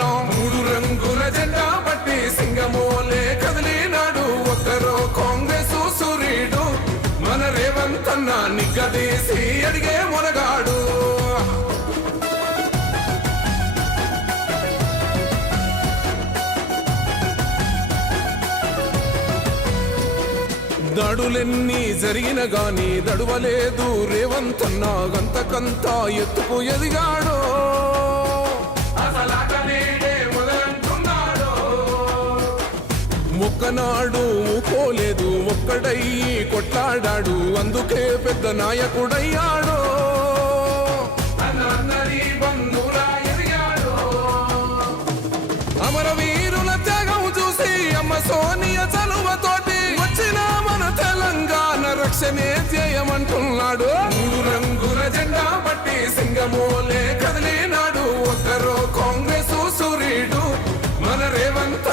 ఉన్నాం. మూడు రంగుల జెండా పట్టి సింగమోలే కదిలినాడు. ఒక్కరో కాంగ్రెస్ సూర్యుడు మన రేవంత్ అన్న నిగ్గదీసి అడిగే మునగాడు. దడులెన్ని జరిగిన గాని దడువలేదు రేవంత్ అన్న. గంతకంత ఎత్తుకు ఎదిగాడు. ఒకనాడు పోలేదు ఒక్కడయ్యి కొట్లాడాడు అందుకే పెద్ద నాయకుడయ్యాడు. అమరవీరుల త్యాగం చూసి అమ్మ సోనియా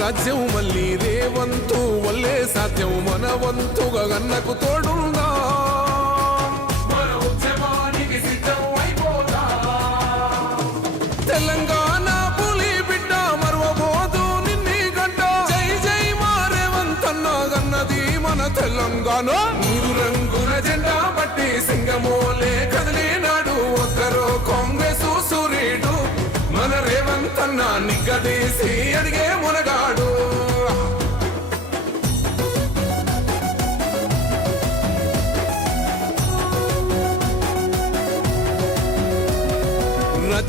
రాజ్యం మళ్ళీ రేవంతు వల్లే సాధ్యం మన వంతుగా గన్నకు తోడుందా తెలంగాణ పులి బిడ్డ మరవబోదు నిన్ని గంట. జై జై మారేవంతన్న గన్నది మన తెలంగాణ.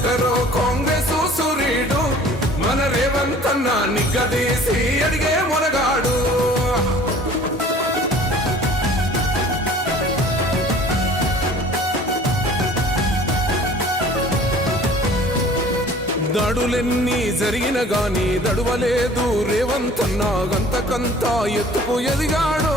ఒక్కరో కాంగ్రెస్ సూర్యుడు మన రేవంత్ అన్న నిగ్గదీసి అడిగే మునగాడు. దడులెన్ని జరిగిన గాని దడువలేదు రేవంత్ అన్న. గంతకంత ఎత్తుకు ఎదిగాడో.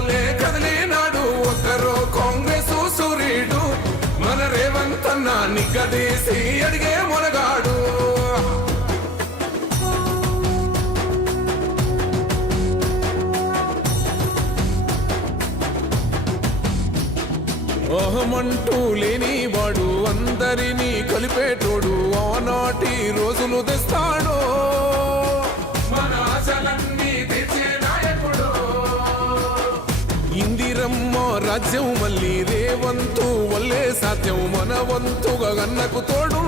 మోహమంటూ లేని వాడు అందరినీ కలిపేటోడు ఆనాటి రోజులు తెస్తాడు. ఇందిరమ్మ రాజ్యం మళ్ళీ రేవంతు వల్లే సాధ్యం. మన వంతుగా గన్నకు తోడు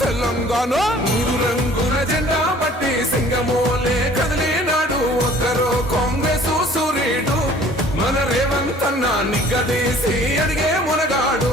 తెలంగాణ మూడు రంగుల జెండా బట్టి సింగమోలే కదిలినాడు ఒక్కరో కాంగ్రెస్ సూర్యుడు మన రేవంతన్న నిగ్గదీసి అడిగే మునగాడు.